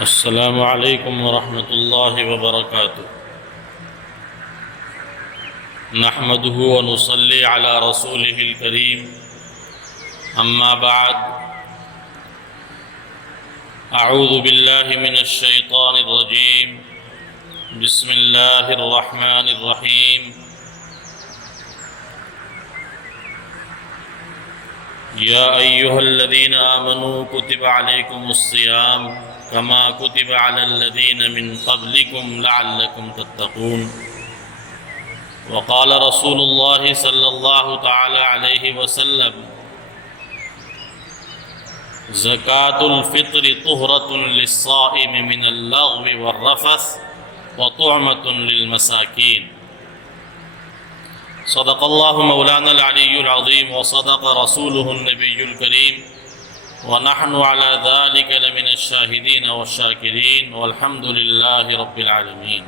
السلام علیکم ورحمۃ اللہ وبرکاتہ۔ نحمده ونصلی علی رسوله الکریم، اما بعد، اعوذ باللہ من الشیطان الرجیم، بسم اللہ الرحمن الرحیم۔ یا ایہا الذین آمنوا کتب علیکم الصیام کما کتب علی الذین من قبلکم لعلکم تتقون۔ وقال رسول اللہ صلی اللہ تعالی علیہ وسلم: زکاة الفطر طہرة للصائم من اللغو والرفث وطعمة للمساکین۔ صدق اللہ مولانا العلی العظیم وصدق رسولہ النبی الکریم، ونحن على ذلك لمن الشاہدین والشاکرین، والحمد للہ رب العالمین۔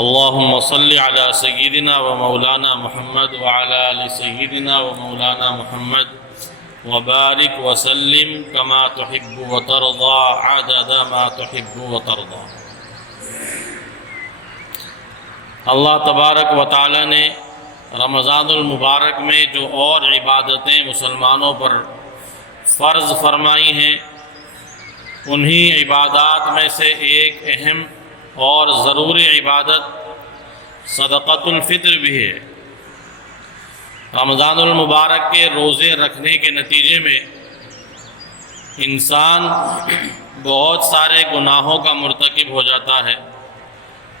اللہم صل علی سیدنا و مولانا محمد وعلى آل سیدنا و مولانا محمد وبارک وسلم کما تحب وترضى عدد ما تحب وترضى۔ اللہ تبارک و تعالی نے رمضان المبارک میں جو اور عبادتیں مسلمانوں پر فرض فرمائی ہیں، انہی عبادات میں سے ایک اہم اور ضروری عبادت صدقۃ الفطر بھی ہے۔ رمضان المبارک کے روزے رکھنے کے نتیجے میں انسان بہت سارے گناہوں کا مرتکب ہو جاتا ہے۔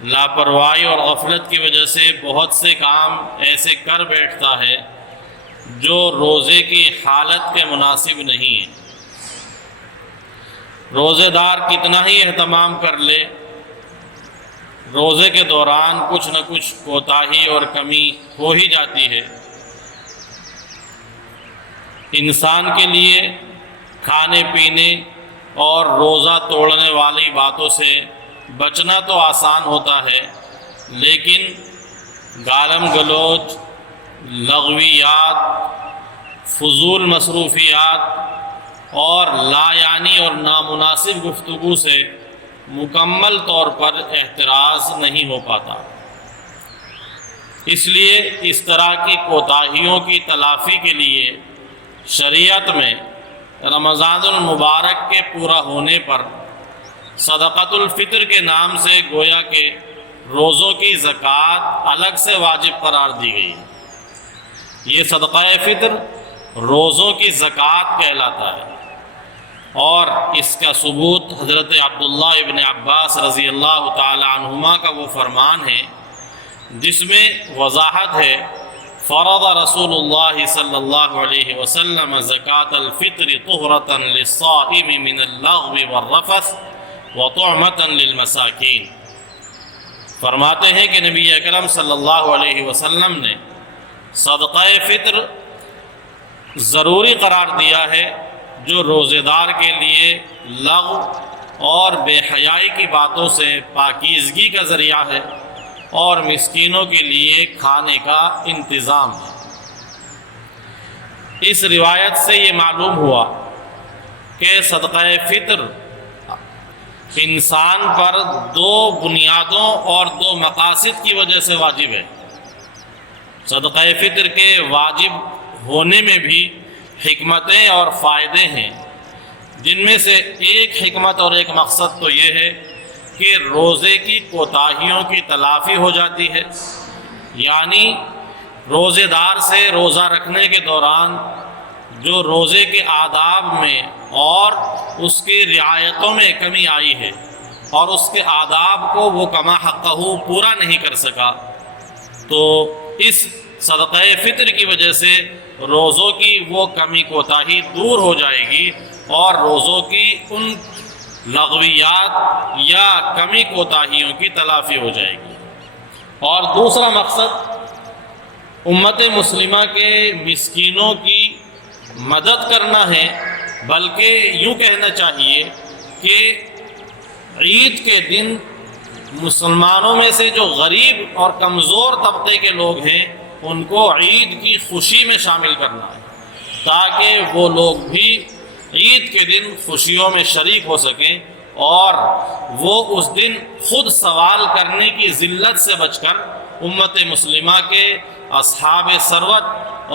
لاپرواہی اور غفلت کی وجہ سے بہت سے کام ایسے کر بیٹھتا ہے جو روزے کی حالت کے مناسب نہیں ہیں۔ روزے دار کتنا ہی اہتمام کر لے، روزے کے دوران کچھ نہ کچھ کوتاہی اور کمی ہو ہی جاتی ہے۔ انسان کے لیے کھانے پینے اور روزہ توڑنے والی باتوں سے بچنا تو آسان ہوتا ہے، لیکن گالم گلوچ، لغویات، فضول مصروفیات اور لا یعنی اور نامناسب گفتگو سے مکمل طور پر احتراز نہیں ہو پاتا۔ اس لیے اس طرح کی کوتاہیوں کی تلافی کے لیے شریعت میں رمضان المبارک کے پورا ہونے پر صدقۃ الفطر کے نام سے گویا کہ روزوں کی زکوٰۃ الگ سے واجب قرار دی گئی ہے۔ یہ صدقہ فطر روزوں کی زکوٰۃ کہلاتا ہے، اور اس کا ثبوت حضرت عبداللہ ابن عباس رضی اللہ تعالی عنہما کا وہ فرمان ہے جس میں وضاحت ہے: فرض رسول اللہ صلی اللہ علیہ وسلم زکاة الفطر طہرة للصائم من اللغو والرفث وطعمة للمساکین۔ فرماتے ہیں کہ نبی اکرم صلی اللہ علیہ وسلم نے صدقہ فطر ضروری قرار دیا ہے جو روزے دار کے لیے لغو اور بے حیائی کی باتوں سے پاکیزگی کا ذریعہ ہے، اور مسکینوں کے لیے کھانے کا انتظام ہے۔ اس روایت سے یہ معلوم ہوا کہ صدقہ فطر انسان پر دو بنیادوں اور دو مقاصد کی وجہ سے واجب ہے۔ صدقہ فطر کے واجب ہونے میں بھی حکمتیں اور فائدے ہیں، جن میں سے ایک حکمت اور ایک مقصد تو یہ ہے کہ روزے کی کوتاہیوں کی تلافی ہو جاتی ہے، یعنی روزے دار سے روزہ رکھنے کے دوران جو روزے کے آداب میں اور اس کی رعایتوں میں کمی آئی ہے اور اس کے آداب کو وہ کما حقہ پورا نہیں کر سکا، تو اس صدقہ فطر کی وجہ سے روزوں کی وہ کمی کوتاہی دور ہو جائے گی، اور روزوں کی ان لغویات یا کمی کوتاہیوں کی تلافی ہو جائے گی۔ اور دوسرا مقصد امت مسلمہ کے مسکینوں کی مدد کرنا ہے، بلکہ یوں کہنا چاہیے کہ عید کے دن مسلمانوں میں سے جو غریب اور کمزور طبقے کے لوگ ہیں ان کو عید کی خوشی میں شامل کرنا ہے۔ تاکہ وہ لوگ بھی عید کے دن خوشیوں میں شریک ہو سکیں اور وہ اس دن خود سوال کرنے کی ذلت سے بچ کر امت مسلمہ کے اصحاب ثروت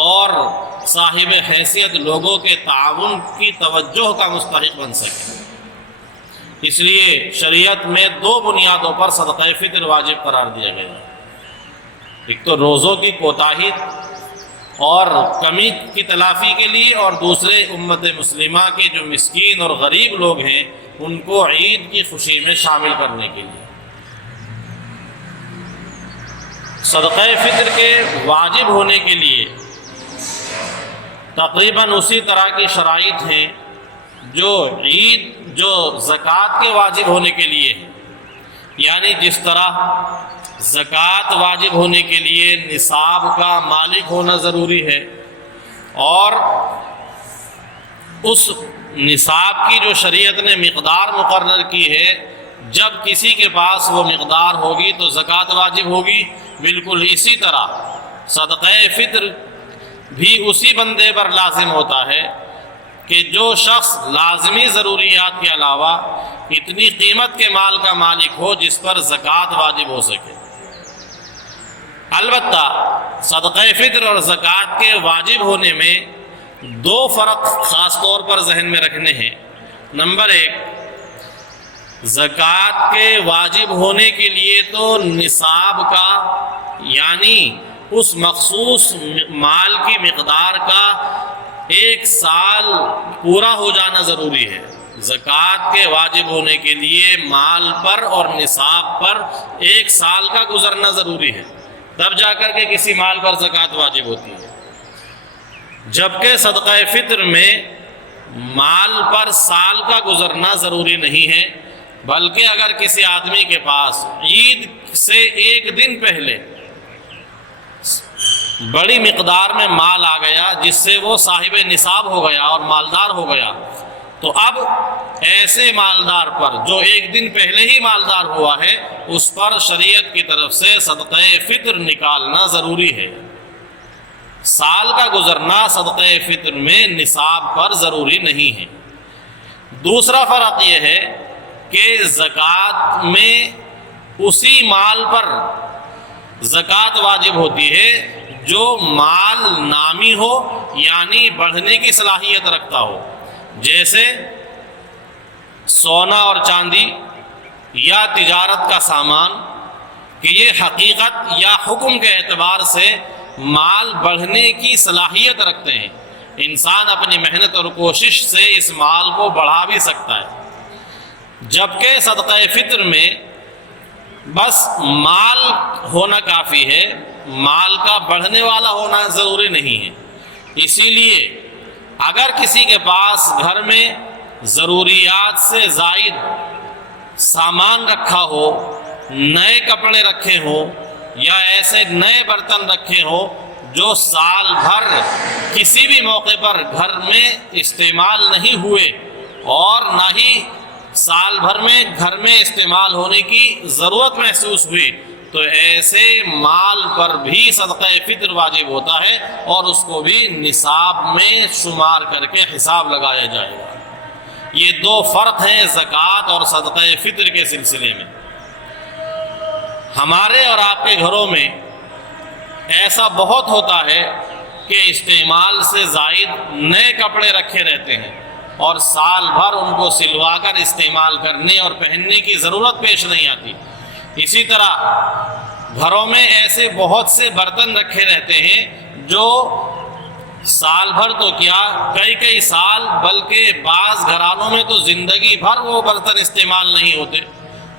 اور صاحب حیثیت لوگوں کے تعاون کی توجہ کا مستحق بن سکیں۔ اس لیے شریعت میں دو بنیادوں پر صدقہ فطر واجب قرار دیا گیا ہے، ایک تو روزوں کی کوتاہی اور کمی کی تلافی کے لیے، اور دوسرے امت مسلمہ کے جو مسکین اور غریب لوگ ہیں ان کو عید کی خوشی میں شامل کرنے کے لیے۔ صدقہ فطر کے واجب ہونے کے لیے تقریباً اسی طرح کی شرائط ہیں جو زکوٰۃ کے واجب ہونے کے لیے ہے، یعنی جس طرح زکوٰۃ واجب ہونے کے لیے نصاب کا مالک ہونا ضروری ہے، اور اس نصاب کی جو شریعت نے مقدار مقرر کی ہے جب کسی کے پاس وہ مقدار ہوگی تو زکوٰۃ واجب ہوگی، بالکل اسی طرح صدقہ فطر بھی اسی بندے پر لازم ہوتا ہے کہ جو شخص لازمی ضروریات کے علاوہ اتنی قیمت کے مال کا مالک ہو جس پر زکوٰۃ واجب ہو سکے۔ البتہ صدقہ فطر اور زکوٰۃ کے واجب ہونے میں دو فرق خاص طور پر ذہن میں رکھنے ہیں۔ نمبر ایک، زکوٰۃ کے واجب ہونے کے لیے تو نصاب کا یعنی اس مخصوص مال کی مقدار کا 1 سال پورا ہو جانا ضروری ہے۔ زکوٰۃ کے واجب ہونے کے لیے مال پر اور نصاب پر 1 سال کا گزرنا ضروری ہے، تب جا کر کے کسی مال پر زکوٰۃ واجب ہوتی ہے، جبکہ صدقہ فطر میں مال پر سال کا گزرنا ضروری نہیں ہے، بلکہ اگر کسی آدمی کے پاس عید سے 1 دن پہلے بڑی مقدار میں مال آ گیا جس سے وہ صاحب نصاب ہو گیا اور مالدار ہو گیا، تو اب ایسے مالدار پر جو 1 دن پہلے ہی مالدار ہوا ہے اس پر شریعت کی طرف سے صدقہ فطر نکالنا ضروری ہے۔ سال کا گزرنا صدقہ فطر میں نصاب پر ضروری نہیں ہے۔ دوسرا فرق یہ ہے کہ زکوٰۃ میں اسی مال پر زکوٰۃ واجب ہوتی ہے جو مال نامی ہو، یعنی بڑھنے کی صلاحیت رکھتا ہو، جیسے سونا اور چاندی یا تجارت کا سامان، کہ یہ حقیقت یا حکم کے اعتبار سے مال بڑھنے کی صلاحیت رکھتے ہیں، انسان اپنی محنت اور کوشش سے اس مال کو بڑھا بھی سکتا ہے، جبکہ صدقہ فطر میں بس مال ہونا کافی ہے، مال کا بڑھنے والا ہونا ضروری نہیں ہے۔ اسی لیے اگر کسی کے پاس گھر میں ضروریات سے زائد سامان رکھا ہو، نئے کپڑے رکھے ہوں یا ایسے نئے برتن رکھے ہوں جو سال بھر کسی بھی موقع پر گھر میں استعمال نہیں ہوئے اور نہ ہی سال بھر میں گھر میں استعمال ہونے کی ضرورت محسوس ہوئی، تو ایسے مال پر بھی صدقہ فطر واجب ہوتا ہے اور اس کو بھی نصاب میں شمار کر کے حساب لگایا جائے گا۔ یہ 2 فرق ہیں زکوٰۃ اور صدقہ فطر کے سلسلے میں۔ ہمارے اور آپ کے گھروں میں ایسا بہت ہوتا ہے کہ استعمال سے زائد نئے کپڑے رکھے رہتے ہیں اور سال بھر ان کو سلوا کر استعمال کرنے اور پہننے کی ضرورت پیش نہیں آتی۔ اسی طرح گھروں میں ایسے بہت سے برتن رکھے رہتے ہیں جو سال بھر تو کیا کئی سال بلکہ بعض گھرانوں میں تو زندگی بھر وہ برتن استعمال نہیں ہوتے،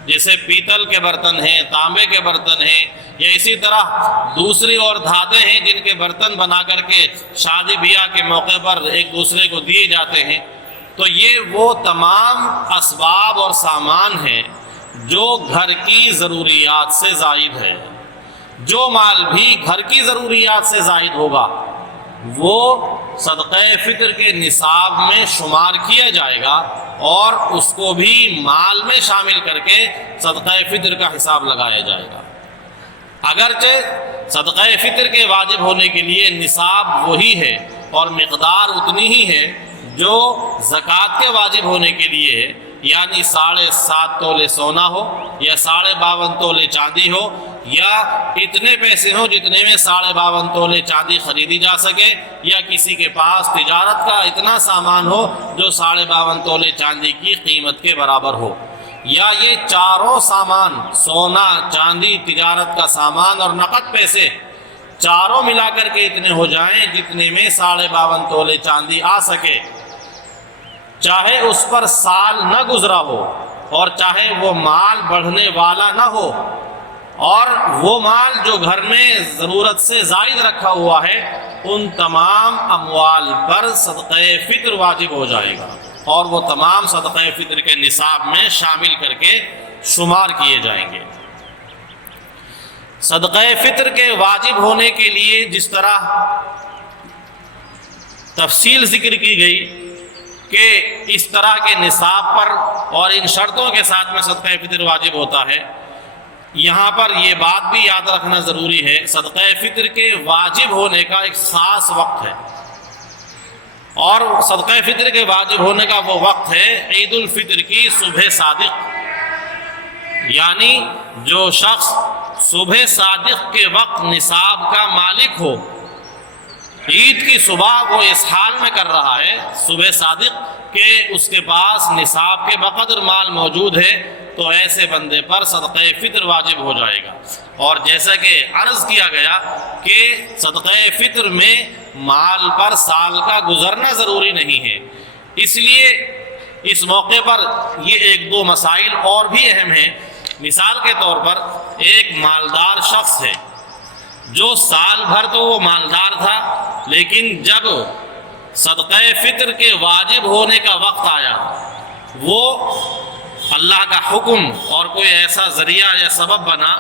جیسے پیتل کے برتن ہیں، تانبے کے برتن ہیں، یا اسی طرح دوسری اور دھاتیں ہیں جن کے برتن بنا کر کے شادی بیاہ کے موقع پر ایک دوسرے کو دیے جاتے ہیں۔ تو یہ وہ تمام اسباب اور سامان ہیں جو گھر کی ضروریات سے زائد ہے۔ جو مال بھی گھر کی ضروریات سے زائد ہوگا وہ صدقہ فطر کے نصاب میں شمار کیا جائے گا اور اس کو بھی مال میں شامل کر کے صدقہ فطر کا حساب لگایا جائے گا۔ اگرچہ صدقہ فطر کے واجب ہونے کے لیے نصاب وہی ہے اور مقدار اتنی ہی ہے جو زکوٰۃ کے واجب ہونے کے لیے ہے، یعنی 7.5 تولے سونا ہو یا 52.5 تولے چاندی ہو، یا اتنے پیسے ہو جتنے میں 52.5 تولے چاندی خریدی جا سکے، یا کسی کے پاس تجارت کا اتنا سامان ہو جو 52.5 تولے چاندی کی قیمت کے برابر ہو، یا یہ چاروں سامان سونا، چاندی، تجارت کا سامان اور نقد پیسے چاروں ملا کر کے اتنے ہو جائیں جتنے میں 52.5 تولے چاندی آ سکے، چاہے اس پر سال نہ گزرا ہو اور چاہے وہ مال بڑھنے والا نہ ہو، اور وہ مال جو گھر میں ضرورت سے زائد رکھا ہوا ہے ان تمام اموال پر صدقہ فطر واجب ہو جائے گا، اور وہ تمام صدقہ فطر کے نصاب میں شامل کر کے شمار کیے جائیں گے۔ صدقہ فطر کے واجب ہونے کے لیے جس طرح تفصیل ذکر کی گئی کہ اس طرح کے نصاب پر اور ان شرطوں کے ساتھ میں صدقہ فطر واجب ہوتا ہے، یہاں پر یہ بات بھی یاد رکھنا ضروری ہے، صدقہ فطر کے واجب ہونے کا ایک خاص وقت ہے، اور صدقہ فطر کے واجب ہونے کا وہ وقت ہے عید الفطر کی صبح صادق، یعنی جو شخص صبح صادق کے وقت نصاب کا مالک ہو، عید کی صبح وہ اس حال میں کر رہا ہے صبح صادق کہ اس کے پاس نصاب کے بقدر مال موجود ہے، تو ایسے بندے پر صدقہ فطر واجب ہو جائے گا۔ اور جیسا کہ عرض کیا گیا کہ صدقہ فطر میں مال پر سال کا گزرنا ضروری نہیں ہے، اس لیے اس موقع پر یہ 1-2 مسائل اور بھی اہم ہیں۔ مثال کے طور پر ایک مالدار شخص ہے جو سال بھر تو وہ مالدار تھا، لیکن جب صدقہ فطر کے واجب ہونے کا وقت آیا، وہ اللہ کا حکم اور کوئی ایسا ذریعہ یا سبب بنا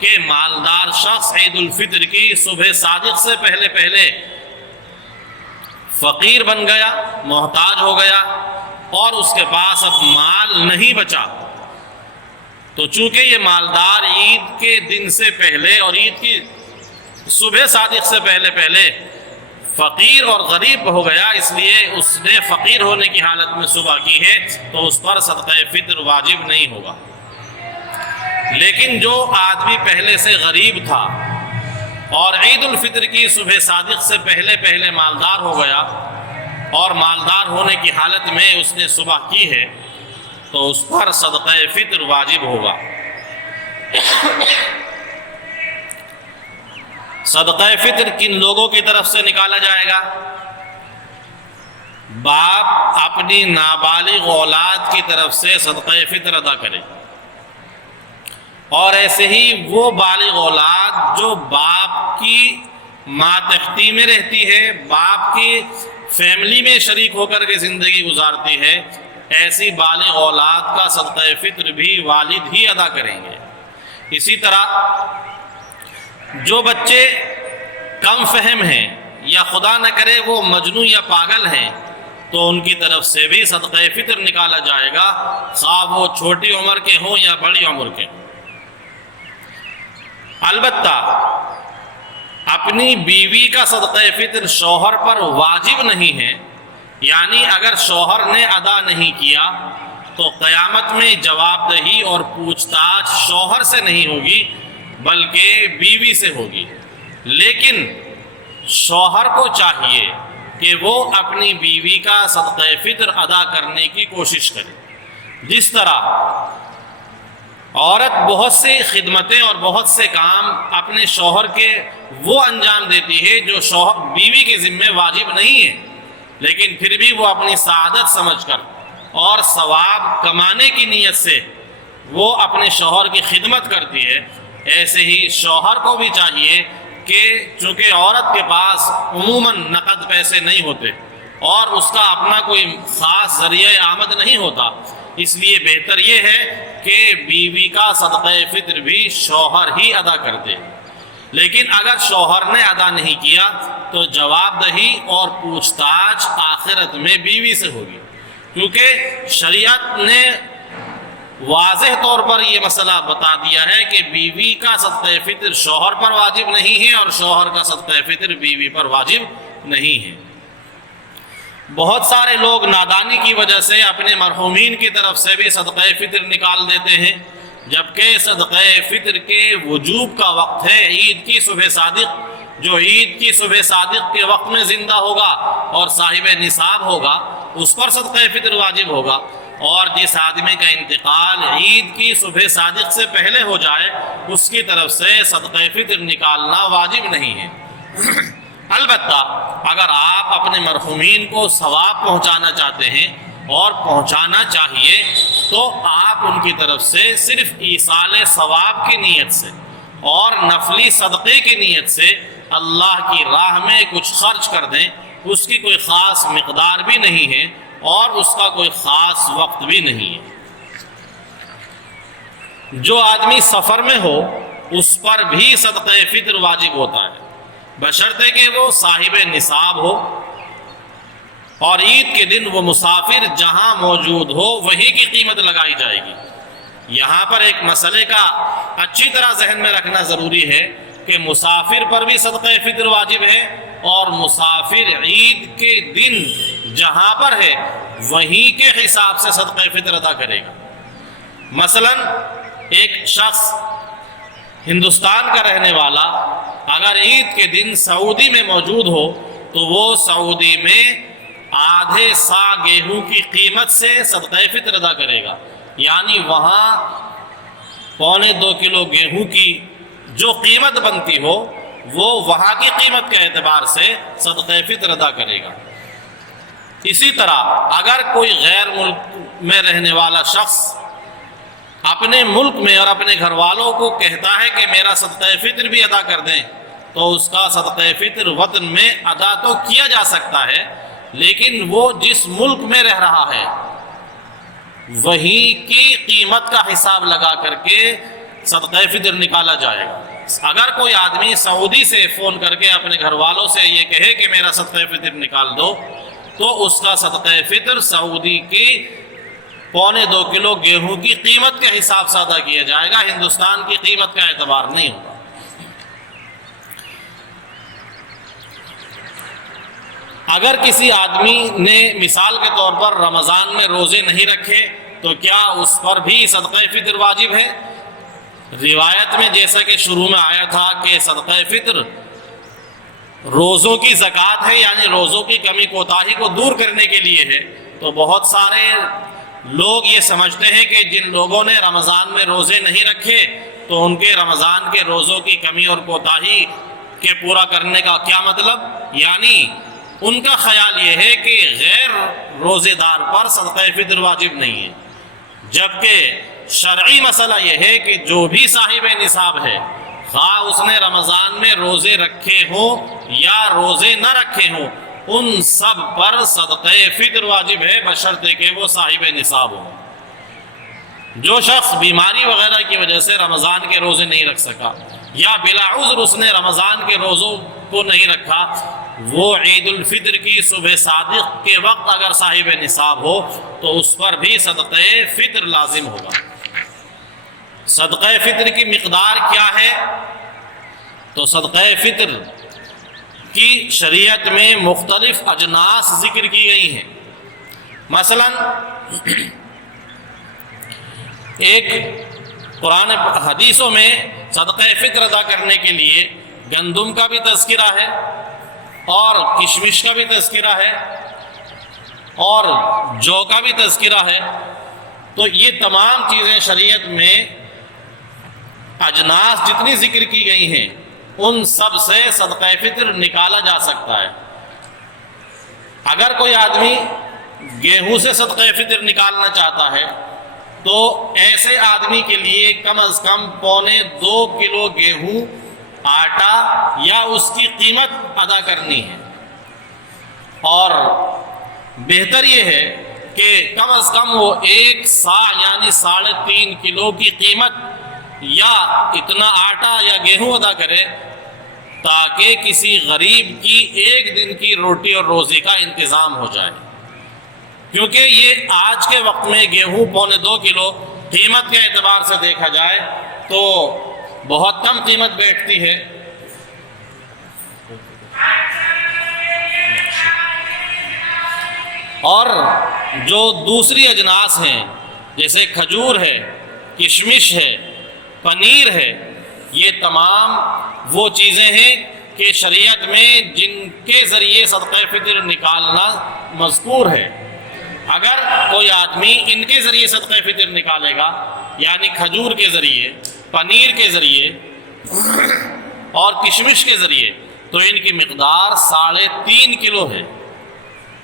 کہ مالدار شخص عید الفطر کی صبح صادق سے پہلے فقیر بن گیا، محتاج ہو گیا، اور اس کے پاس اب مال نہیں بچا، تو چونکہ یہ مالدار عید کے دن سے پہلے اور عید کی صبح صادق سے پہلے فقیر اور غریب ہو گیا، اس لیے اس نے فقیر ہونے کی حالت میں صبح کی ہے تو اس پر صدقہ فطر واجب نہیں ہوگا۔ لیکن جو آدمی پہلے سے غریب تھا اور عید الفطر کی صبح صادق سے پہلے مالدار ہو گیا، اور مالدار ہونے کی حالت میں اس نے صبح کی ہے، تو اس پر صدقہ فطر واجب ہوگا۔ صدقہ فطر کن لوگوں کی طرف سے نکالا جائے گا؟ باپ اپنی نابالغ اولاد کی طرف سے صدقہ فطر ادا کرے، اور ایسے ہی وہ بالغ اولاد جو باپ کی ماتحتی میں رہتی ہے، باپ کی فیملی میں شریک ہو کر کے زندگی گزارتی ہے، ایسی بالغ اولاد کا صدقہ فطر بھی والد ہی ادا کریں گے۔ اسی طرح جو بچے کم فہم ہیں یا خدا نہ کرے وہ مجنون یا پاگل ہیں، تو ان کی طرف سے بھی صدقہ فطر نکالا جائے گا، خواہ وہ چھوٹی عمر کے ہوں یا بڑی عمر کے۔ البتہ اپنی بیوی کا صدقہ فطر شوہر پر واجب نہیں ہے، یعنی اگر شوہر نے ادا نہیں کیا تو قیامت میں جواب دہی اور پوچھ تاچھ شوہر سے نہیں ہوگی بلکہ بیوی سے ہوگی، لیکن شوہر کو چاہیے کہ وہ اپنی بیوی کا صدقہ فطر ادا کرنے کی کوشش کرے۔ جس طرح عورت بہت سی خدمتیں اور بہت سے کام اپنے شوہر کے وہ انجام دیتی ہے جو شوہر بیوی کے ذمہ واجب نہیں ہے، لیکن پھر بھی وہ اپنی سعادت سمجھ کر اور ثواب کمانے کی نیت سے وہ اپنے شوہر کی خدمت کرتی ہے، ایسے ہی شوہر کو بھی چاہیے کہ چونکہ عورت کے پاس عموماً نقد پیسے نہیں ہوتے اور اس کا اپنا کوئی خاص ذریعہ آمد نہیں ہوتا، اس لیے بہتر یہ ہے کہ بیوی کا صدقہ فطر بھی شوہر ہی ادا کر دے۔ لیکن اگر شوہر نے ادا نہیں کیا تو جواب دہی اور پوچھ تاچھ آخرت میں بیوی سے ہوگی، کیونکہ شریعت نے واضح طور پر یہ مسئلہ بتا دیا ہے کہ بیوی کا صدقہ فطر شوہر پر واجب نہیں ہے اور شوہر کا صدقہ فطر بیوی پر واجب نہیں ہے۔ بہت سارے لوگ نادانی کی وجہ سے اپنے مرحومین کی طرف سے بھی صدقہ فطر نکال دیتے ہیں، جبکہ صدقہ فطر کے وجوب کا وقت ہے عید کی صبح صادق۔ جو عید کی صبح صادق کے وقت میں زندہ ہوگا اور صاحب نصاب ہوگا اس پر صدقہ فطر واجب ہوگا، اور جس آدمی کا انتقال عید کی صبح صادق سے پہلے ہو جائے اس کی طرف سے صدقہ فطر نکالنا واجب نہیں ہے۔ البتہ اگر آپ اپنے مرحومین کو ثواب پہنچانا چاہتے ہیں اور پہنچانا چاہیے تو آپ ان کی طرف سے صرف ایصال ثواب کی نیت سے اور نفلی صدقے کی نیت سے اللہ کی راہ میں کچھ خرچ کر دیں۔ اس کی کوئی خاص مقدار بھی نہیں ہے اور اس کا کوئی خاص وقت بھی نہیں ہے۔ جو آدمی سفر میں ہو اس پر بھی صدقہ فطر واجب ہوتا ہے، بشرطے کہ وہ صاحب نصاب ہو، اور عید کے دن وہ مسافر جہاں موجود ہو وہی کی قیمت لگائی جائے گی۔ یہاں پر ایک مسئلے کا اچھی طرح ذہن میں رکھنا ضروری ہے کہ مسافر پر بھی صدقہ فطر واجب ہے، اور مسافر عید کے دن جہاں پر ہے وہیں کے حساب سے صدقہ فطر ادا کرے گا۔ مثلا ایک شخص ہندوستان کا رہنے والا اگر عید کے دن سعودی میں موجود ہو تو وہ سعودی میں آدھے سا گیہوں کی قیمت سے صدقہ فطر ادا کرے گا، یعنی وہاں 1.25 کلو گیہوں کی جو قیمت بنتی ہو وہ وہاں کی قیمت کے اعتبار سے صدقہ فطر ادا کرے گا۔ اسی طرح اگر کوئی غیر ملک میں رہنے والا شخص اپنے ملک میں اور اپنے گھر والوں کو کہتا ہے کہ میرا صدقہ فطر بھی ادا کر دیں تو اس کا صدقہ فطر وطن میں ادا تو کیا جا سکتا ہے، لیکن وہ جس ملک میں رہ رہا ہے وہیں کی قیمت کا حساب لگا کر کے صدقہ فطر نکالا جائے گا۔ اگر کوئی آدمی سعودی سے فون کر کے اپنے گھر والوں سے یہ کہے کہ میرا صدقہ فطر نکال دو تو اس کا صدقہ فطر سعودی کی 2.25 کلو گیہوں کی قیمت کے حساب سے ادا کیا جائے گا، ہندوستان کی قیمت کا اعتبار نہیں ہوگا۔ اگر کسی آدمی نے مثال کے طور پر رمضان میں روزے نہیں رکھے تو کیا اس پر بھی صدقہ فطر واجب ہے؟ روایت میں جیسا کہ شروع میں آیا تھا کہ صدقہ فطر روزوں کی زکوٰۃ ہے، یعنی روزوں کی کمی کوتاہی کو دور کرنے کے لیے ہے، تو بہت سارے لوگ یہ سمجھتے ہیں کہ جن لوگوں نے رمضان میں روزے نہیں رکھے تو ان کے رمضان کے روزوں کی کمی اور کوتاہی کے پورا کرنے کا کیا مطلب، یعنی ان کا خیال یہ ہے کہ غیر روزے دار پر صدقہ فطر واجب نہیں ہے، جبکہ شرعی مسئلہ یہ ہے کہ جو بھی صاحب نصاب ہے خواہ اس نے رمضان میں روزے رکھے ہوں یا روزے نہ رکھے ہوں ان سب پر صدقہ فطر واجب ہے بشرطے کہ وہ صاحب نصاب ہوں۔ جو شخص بیماری وغیرہ کی وجہ سے رمضان کے روزے نہیں رکھ سکا یا بلا عذر اس نے رمضان کے روزوں کو نہیں رکھا، وہ عید الفطر کی صبح صادق کے وقت اگر صاحب نصاب ہو تو اس پر بھی صدقہ فطر لازم ہوگا۔ صدقہ فطر کی مقدار کیا ہے؟ تو صدقہ فطر کی شریعت میں مختلف اجناس ذکر کی گئی ہیں۔ مثلا ایک قرآن حدیثوں میں صدقہ فطر ادا کرنے کے لیے گندم کا بھی تذکرہ ہے اور کشمش کا بھی تذکرہ ہے اور جو کا بھی تذکرہ ہے، تو یہ تمام چیزیں شریعت میں اجناس جتنی ذکر کی گئی ہیں ان سب سے صدقہ فطر نکالا جا سکتا ہے۔ اگر کوئی آدمی گیہوں سے صدقہ فطر نکالنا چاہتا ہے تو ایسے آدمی کے لیے کم از کم 2.25 کلو گیہوں آٹا یا اس کی قیمت ادا کرنی ہے، اور بہتر یہ ہے کہ کم از کم وہ 1 سا یعنی 3.5 کلو کی قیمت یا اتنا آٹا یا گیہوں ادا کرے تاکہ کسی غریب کی ایک دن کی روٹی اور روزی کا انتظام ہو جائے، کیونکہ یہ آج کے وقت میں گیہوں 2.25 کلو قیمت کے اعتبار سے دیکھا جائے تو بہت کم قیمت بیٹھتی ہے۔ اور جو دوسری اجناس ہیں جیسے کھجور ہے، کشمش ہے، پنیر ہے، یہ تمام وہ چیزیں ہیں کہ شریعت میں جن کے ذریعے صدقہ فطر نکالنا مذکور ہے۔ اگر کوئی آدمی ان کے ذریعے صدقہ فطر نکالے گا، یعنی کھجور کے ذریعے، پنیر کے ذریعے اور کشمش کے ذریعے، تو ان کی مقدار 3.5 کلو ہے۔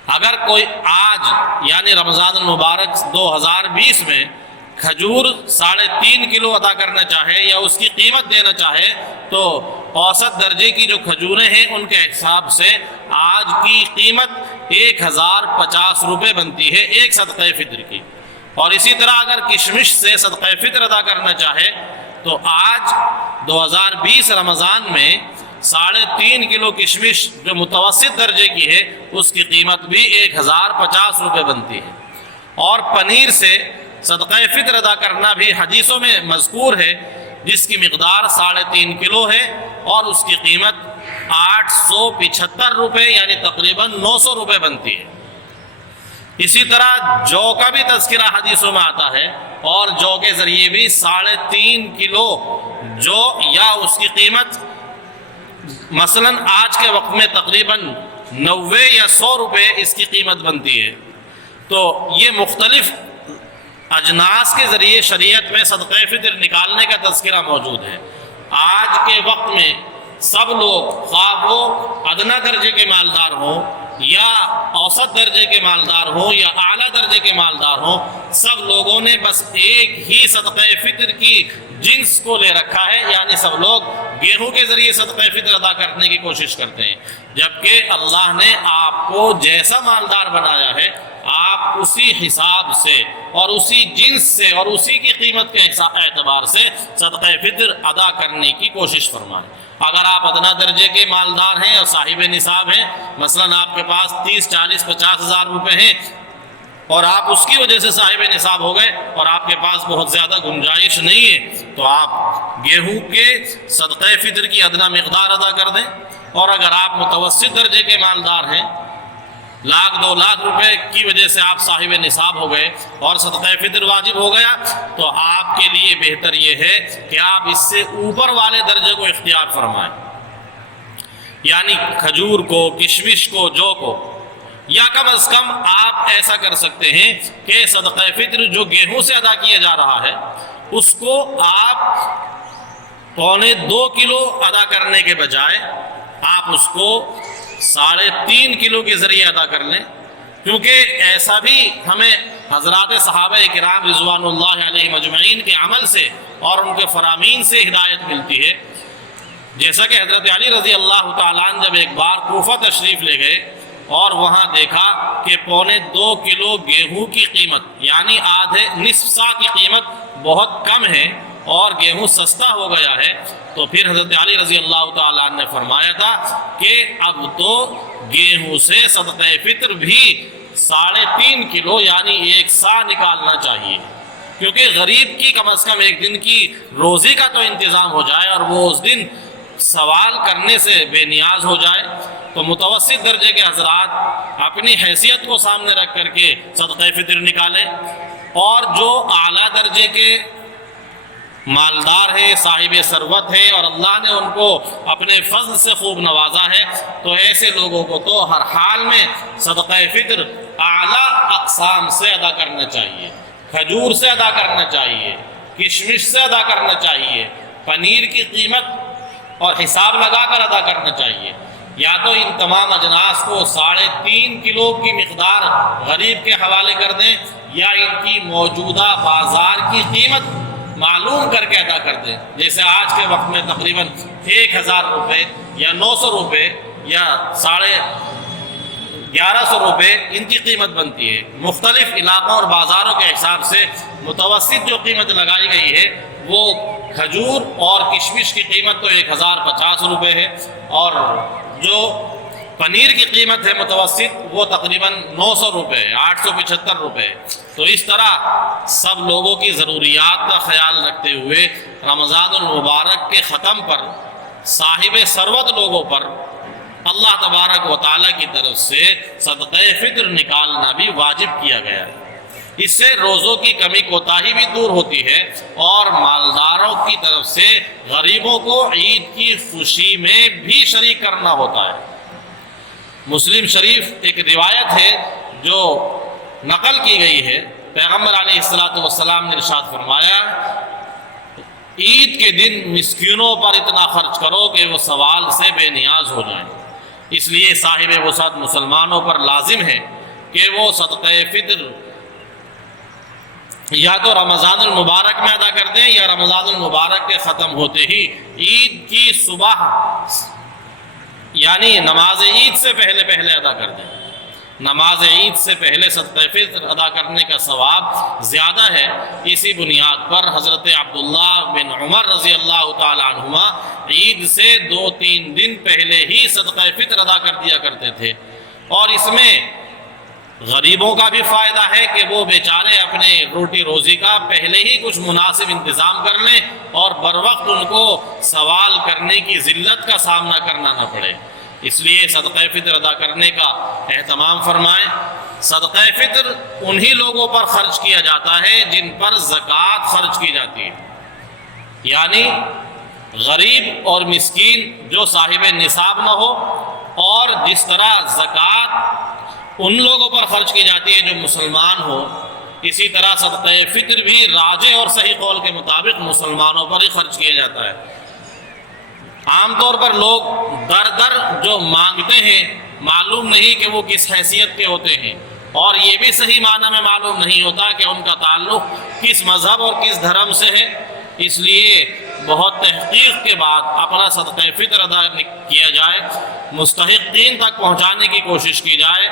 اگر کوئی آج یعنی رمضان المبارک 2020 میں کھجور 3.5 کلو ادا کرنا چاہے یا اس کی قیمت دینا چاہے، تو اوسط درجے کی جو کھجوریں ہیں ان کے حساب سے آج کی قیمت 1050 روپے بنتی ہے ایک صدقہ فطر کی۔ اور اسی طرح اگر کشمش سے صدقہ فطر ادا کرنا چاہے تو آج 2020 رمضان میں 3.5 کلو کشمش جو متوسط درجے کی ہے اس کی قیمت بھی 1050 روپے بنتی ہے۔ اور پنیر سے صدقہ فطر ادا کرنا بھی حدیثوں میں مذکور ہے، جس کی مقدار 3.5 کلو ہے اور اس کی قیمت 875 روپے یعنی تقریباً 900 روپے بنتی ہے۔ اسی طرح جو کا بھی تذکرہ حدیثوں میں آتا ہے، اور جو کے ذریعے بھی 3.5 کلو جو یا اس کی قیمت مثلاً آج کے وقت میں تقریباً 90 یا 100 روپے اس کی قیمت بنتی ہے۔ تو یہ مختلف اجناس کے ذریعے شریعت میں صدقہ فطر نکالنے کا تذکرہ موجود ہے۔ آج کے وقت میں سب لوگ، خواہ وہ ادنا درجے کے مالدار ہوں یا اوسط درجے کے مالدار ہوں یا اعلیٰ درجے کے مالدار ہوں، سب لوگوں نے بس ایک ہی صدقہ فطر کی جنس کو لے رکھا ہے، یعنی سب لوگ گیہوں کے ذریعے صدقہ فطر ادا کرنے کی کوشش کرتے ہیں، جبکہ اللہ نے آپ کو جیسا مالدار بنایا ہے آپ اسی حساب سے اور اسی جنس سے اور اسی کی قیمت کے اعتبار سے صدقہ فطر ادا کرنے کی کوشش فرمائیں۔ اگر آپ ادنا درجے کے مالدار ہیں اور صاحب نصاب ہیں، مثلاً آپ کے پاس 30، 40، 50 ہزار روپے ہیں اور آپ اس کی وجہ سے صاحب نصاب ہو گئے اور آپ کے پاس بہت زیادہ گنجائش نہیں ہے، تو آپ گیہوں کے صدقہ فطر کی ادنا مقدار ادا کر دیں۔ اور اگر آپ متوسط درجے کے مالدار ہیں، 1,00,000 2 لاکھ روپے کی وجہ سے آپ صاحب نصاب ہو گئے اور صدقہ فطر واجب ہو گیا، تو آپ کے لیے بہتر یہ ہے کہ آپ اس سے اوپر والے درجے کو اختیار فرمائیں، یعنی کھجور کو، کشمش کو، جو کو، یا کم از کم آپ ایسا کر سکتے ہیں کہ صدقہ فطر جو گیہوں سے ادا کیا جا رہا ہے اس کو آپ 2.25 کلو ادا کرنے کے بجائے آپ اس کو 3.5 کلو کے ذریعے ادا کر لیں، کیونکہ ایسا بھی ہمیں حضرات صحابہ کرام رضوان اللہ علیہ مجمعین کے عمل سے اور ان کے فرامین سے ہدایت ملتی ہے۔ جیسا کہ حضرت علی رضی اللہ تعالیٰ عنہ جب ایک بار کوفہ تشریف لے گئے اور وہاں دیکھا کہ 2.25 کلو گیہوں کی قیمت یعنی آدھے نصف سا کی قیمت بہت کم ہے اور گیہوں سستا ہو گیا ہے، تو پھر حضرت علی رضی اللہ تعالیٰ عنہ نے فرمایا تھا کہ اب تو گیہوں سے صدقہ فطر بھی 3.5 کلو یعنی 1 سا نکالنا چاہیے، کیونکہ غریب کی کم از کم ایک دن کی روزی کا تو انتظام ہو جائے اور وہ اس دن سوال کرنے سے بے نیاز ہو جائے۔ تو متوسط درجے کے حضرات اپنی حیثیت کو سامنے رکھ کر کے صدقہ فطر نکالیں، اور جو اعلیٰ درجے کے مالدار ہے، صاحب ثروت ہے اور اللہ نے ان کو اپنے فضل سے خوب نوازا ہے، تو ایسے لوگوں کو تو ہر حال میں صدقہ فطر اعلیٰ اقسام سے ادا کرنا چاہیے، کھجور سے ادا کرنا چاہیے، کشمش سے ادا کرنا چاہیے، پنیر کی قیمت اور حساب لگا کر ادا کرنا چاہیے۔ یا تو ان تمام اجناس کو 3.5 کلو کی مقدار غریب کے حوالے کر دیں، یا ان کی موجودہ بازار کی قیمت معلوم کر کے ادا کر دیں، جیسے آج کے وقت میں تقریباً 1,000 روپے یا 900 روپے یا 1150 روپے ان کی قیمت بنتی ہے۔ مختلف علاقوں اور بازاروں کے حساب سے متوسط جو قیمت لگائی گئی ہے وہ کھجور اور کشمش کی قیمت تو 1,050 روپے ہے، اور جو پنیر کی قیمت ہے متوسط وہ تقریباً 900 روپے ہے، 875 روپے ہے۔ تو اس طرح سب لوگوں کی ضروریات کا خیال رکھتے ہوئے رمضان المبارک کے ختم پر صاحب ثروت لوگوں پر اللہ تبارک و تعالیٰ کی طرف سے صدقہ فطر نکالنا بھی واجب کیا گیا ہے۔ اس سے روزوں کی کمی کوتاہی بھی دور ہوتی ہے اور مالداروں کی طرف سے غریبوں کو عید کی خوشی میں بھی شریک کرنا ہوتا ہے۔ مسلم شریف ایک روایت ہے جو نقل کی گئی ہے، پیغمبر علیہ السلام نے ارشاد فرمایا، عید کے دن مسکینوں پر اتنا خرچ کرو کہ وہ سوال سے بے نیاز ہو جائیں۔ اس لیے صاحب وسعت مسلمانوں پر لازم ہے کہ وہ صدقہ فطر یا تو رمضان المبارک میں ادا کر دیں یا رمضان المبارک کے ختم ہوتے ہی عید کی صبح یعنی نماز عید سے پہلے ادا کر دیں۔ نماز عید سے پہلے صدقہ فطر ادا کرنے کا ثواب زیادہ ہے۔ اسی بنیاد پر حضرت عبداللہ بن عمر رضی اللہ تعالی عنہما عید سے 2-3 دن پہلے ہی صدقہ فطر ادا کر دیا کرتے تھے، اور اس میں غریبوں کا بھی فائدہ ہے کہ وہ بیچارے اپنے روٹی روزی کا پہلے ہی کچھ مناسب انتظام کر لیں اور بر وقت ان کو سوال کرنے کی ذلت کا سامنا کرنا نہ پڑے۔ اس لیے صدقہ فطر ادا کرنے کا اہتمام فرمائیں۔ صدقہ فطر انہی لوگوں پر خرچ کیا جاتا ہے جن پر زکوٰۃ خرچ کی جاتی ہے، یعنی غریب اور مسکین جو صاحب نصاب نہ ہو، اور جس طرح زکوٰۃ ان لوگوں پر خرچ کی جاتی ہے جو مسلمان ہو، اسی طرح صدقہ فطر بھی راجح اور صحیح قول کے مطابق مسلمانوں پر ہی خرچ کیا جاتا ہے۔ عام طور پر لوگ در جو مانگتے ہیں معلوم نہیں کہ وہ کس حیثیت کے ہوتے ہیں، اور یہ بھی صحیح معنی میں معلوم نہیں ہوتا کہ ان کا تعلق کس مذہب اور کس دھرم سے ہے۔ اس لیے بہت تحقیق کے بعد اپنا صدقہ فطر ادا کیا جائے، مستحقین تک پہنچانے کی کوشش کی جائے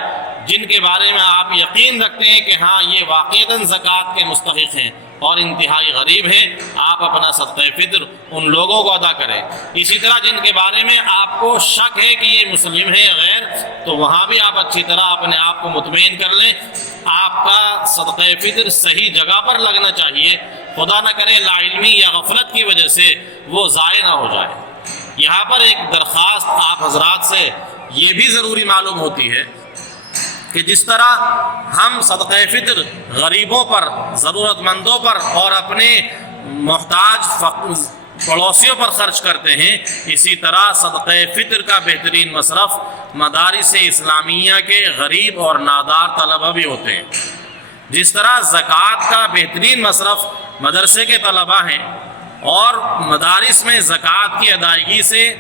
جن کے بارے میں آپ یقین رکھتے ہیں کہ ہاں یہ واقعتاً زکوٰۃ کے مستحق ہیں اور انتہائی غریب ہیں۔ آپ اپنا صدقہ فطر ان لوگوں کو ادا کریں۔ اسی طرح جن کے بارے میں آپ کو شک ہے کہ یہ مسلم ہے یا غیر، تو وہاں بھی آپ اچھی طرح اپنے آپ کو مطمئن کر لیں۔ آپ کا صدقہ فطر صحیح جگہ پر لگنا چاہیے، خدا نہ کرے لا علمی یا غفلت کی وجہ سے وہ ضائع نہ ہو جائے۔ یہاں پر ایک درخواست آپ حضرات سے یہ بھی ضروری معلوم ہوتی ہے کہ جس طرح ہم صدقہ فطر غریبوں پر، ضرورت مندوں پر اور اپنے محتاج پڑوسیوں پر خرچ کرتے ہیں، اسی طرح صدقہ فطر کا بہترین مصرف مدارس اسلامیہ کے غریب اور نادار طلبہ بھی ہوتے ہیں۔ جس طرح زکوٰۃ کا بہترین مصرف مدرسے کے طلبہ ہیں، اور مدارس میں زکوٰۃ کی ادائیگی سے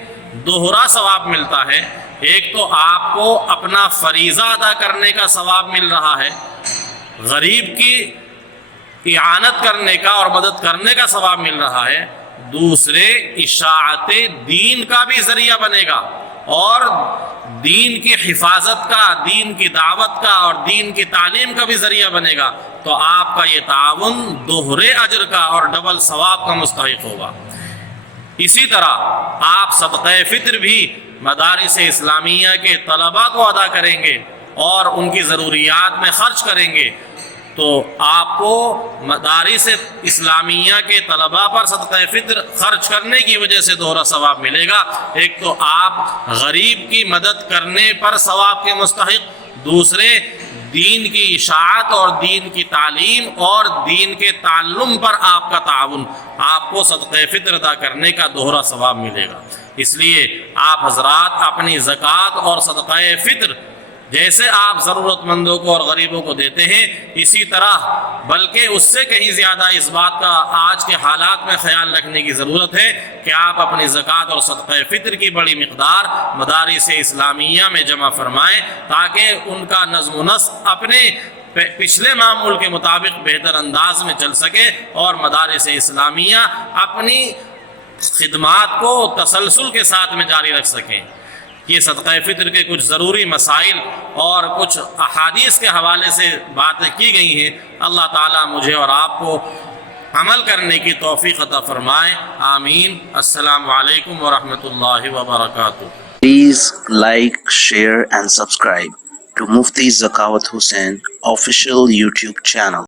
دوہرا ثواب ملتا ہے۔ ایک تو آپ کو اپنا فریضہ ادا کرنے کا ثواب مل رہا ہے، غریب کی اعانت کرنے کا اور مدد کرنے کا ثواب مل رہا ہے، دوسرے اشاعت دین کا بھی ذریعہ بنے گا، اور دین کی حفاظت کا، دین کی دعوت کا اور دین کی تعلیم کا بھی ذریعہ بنے گا۔ تو آپ کا یہ تعاون دوہرے اجر کا اور ڈبل ثواب کا مستحق ہوگا۔ اسی طرح آپ صدقہ فطر بھی مدارس اسلامیہ کے طلباء کو ادا کریں گے اور ان کی ضروریات میں خرچ کریں گے، تو آپ کو مدارس اسلامیہ کے طلباء پر صدقہ فطر خرچ کرنے کی وجہ سے دوہرا ثواب ملے گا۔ ایک تو آپ غریب کی مدد کرنے پر ثواب کے مستحق، دوسرے دین کی اشاعت اور دین کی تعلیم اور دین کے تعلم پر آپ کا تعاون، آپ کو صدقہ فطر ادا کرنے کا دوہرا ثواب ملے گا۔ اس لیے آپ حضرات اپنی زکوٰۃ اور صدقہ فطر جیسے آپ ضرورت مندوں کو اور غریبوں کو دیتے ہیں، اسی طرح بلکہ اس سے کہیں زیادہ اس بات کا آج کے حالات میں خیال رکھنے کی ضرورت ہے کہ آپ اپنی زکوٰۃ اور صدقہ فطر کی بڑی مقدار مدارس اسلامیہ میں جمع فرمائیں، تاکہ ان کا نظم و نسق اپنے پچھلے معمول کے مطابق بہتر انداز میں چل سکے، اور مدارس اسلامیہ اپنی خدمات کو تسلسل کے ساتھ میں جاری رکھ سکیں۔ یہ صدقہ فطر کے کچھ ضروری مسائل اور کچھ احادیث کے حوالے سے باتیں کی گئی ہیں۔ اللہ تعالیٰ مجھے اور آپ کو عمل کرنے کی توفیق عطا فرمائے، آمین۔ السلام علیکم ورحمۃ اللہ وبرکاتہ۔ Please like, share and subscribe to Mufti Zakawat Hussain official YouTube channel.